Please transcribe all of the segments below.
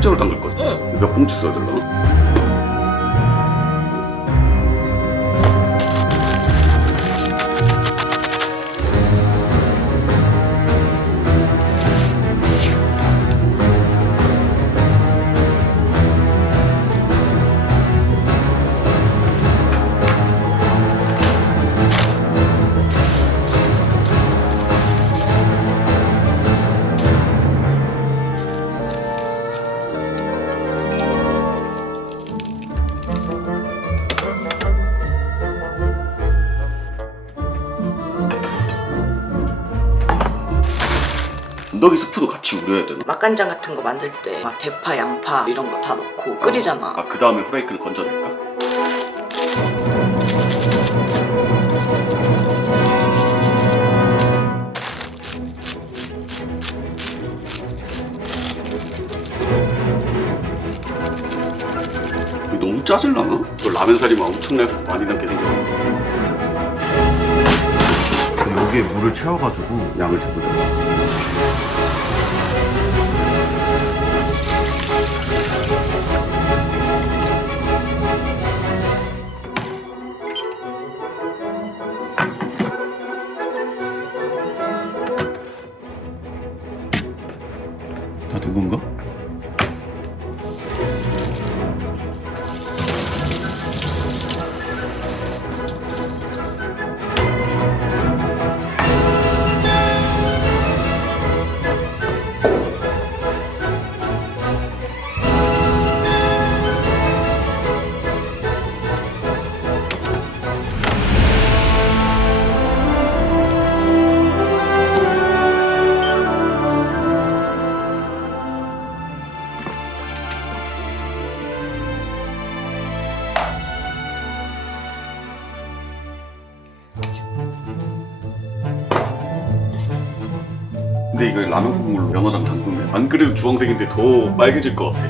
통째로 담글 거지? 응. 몇 봉지 써야 되나? 건더기 스프도 같이 우려야 되나? 맛간장 같은 거 만들 때 막 대파, 양파 이런 거 다 넣고 끓이잖아. 아, 그 다음에 후라이팬을 건져낼까? 이거 너무 짜질라나? 또 라면 사리만 엄청나게 많이 남게 생겼네. 여기에 물을 채워가지고 양을 재보자. 다 된 건가? 근데 이거 라면 국물로 연어장 담그면 안 그래도 주황색인데 더 빨개질 것 같아.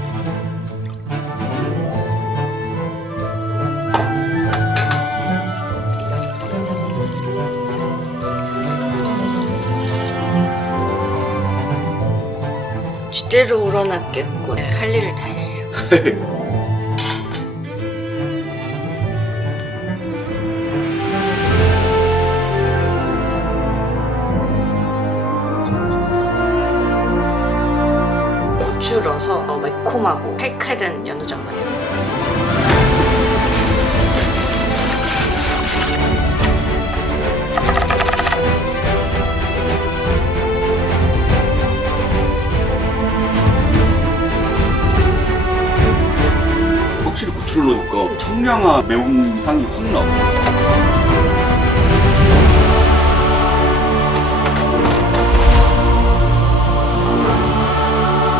쥐대로 우러났겠군. 할 일을 다 했어. 고추 넣어서 매콤하고 칼칼한 연어장 만들어. 확실히 고추를 넣으니까 청량한 매운 향이 확 나.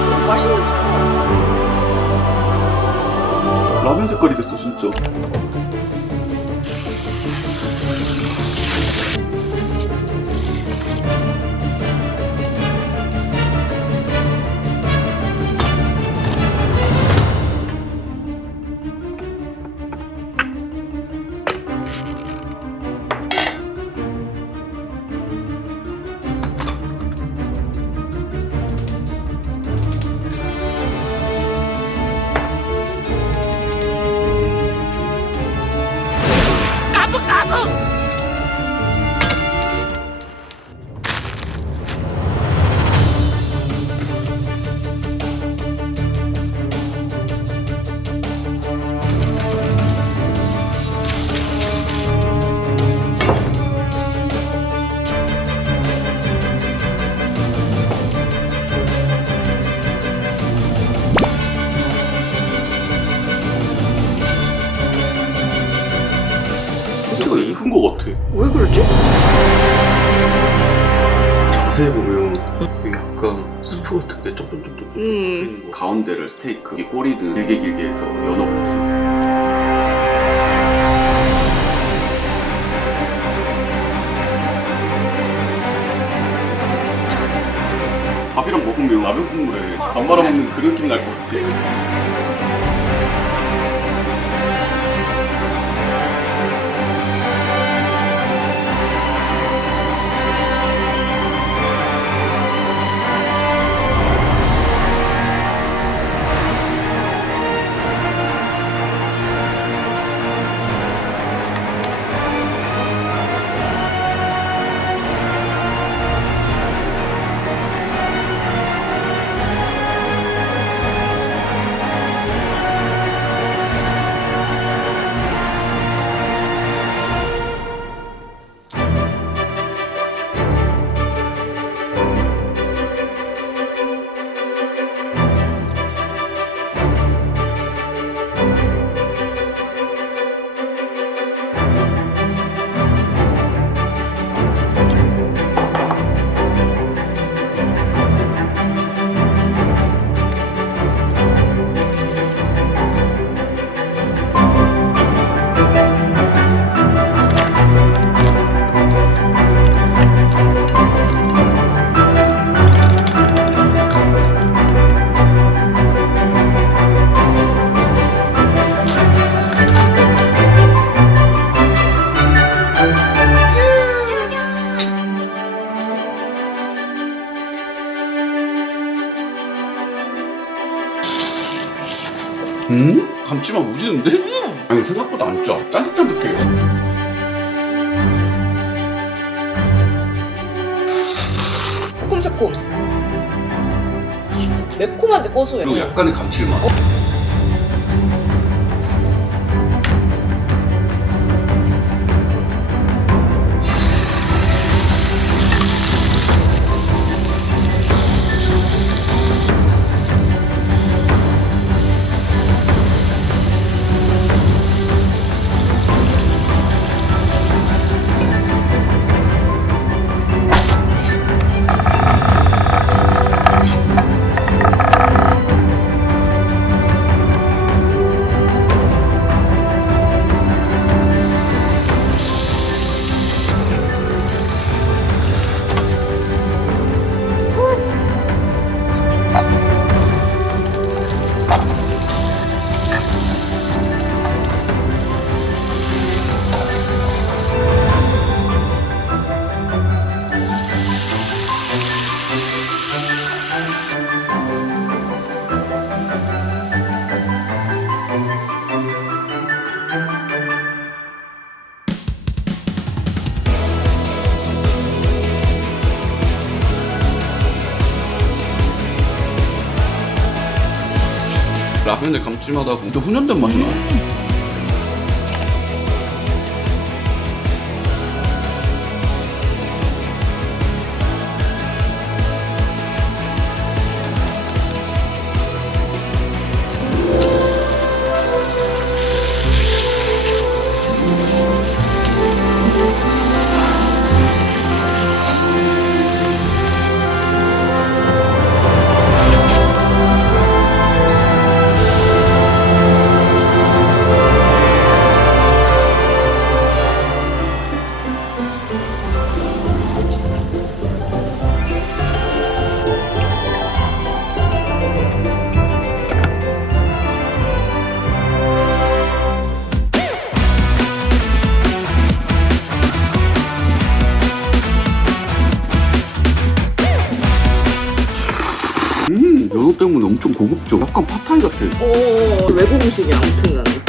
너무 맛있는 냄새나. 라면 색깔이 됐어 진짜. 꼬치가 익은 것 같아. 왜 그러지? 자세히 보면 이게 약간 스프 같은 게 쩝쩝쩝쩝 있는 거. 가운데를 스테이크, 이 꼬리는 길게 해서 연어 국수. 밥이랑 먹으면 라면 국물에 밥 말아 먹는 그 느낌 날 것 같아. 맛있는데? 아니 생각보다 안 짜. 짠득짠득해. 새콤새콤. 매콤한데 고소해. 그리고 약간의 감칠맛. 라벤더 감칠맛하고 진짜 훈연된 맛이 나. 면허 때문에 엄청 고급져. 약간 팟타이 같아. 외국 음식이 아무튼 간에.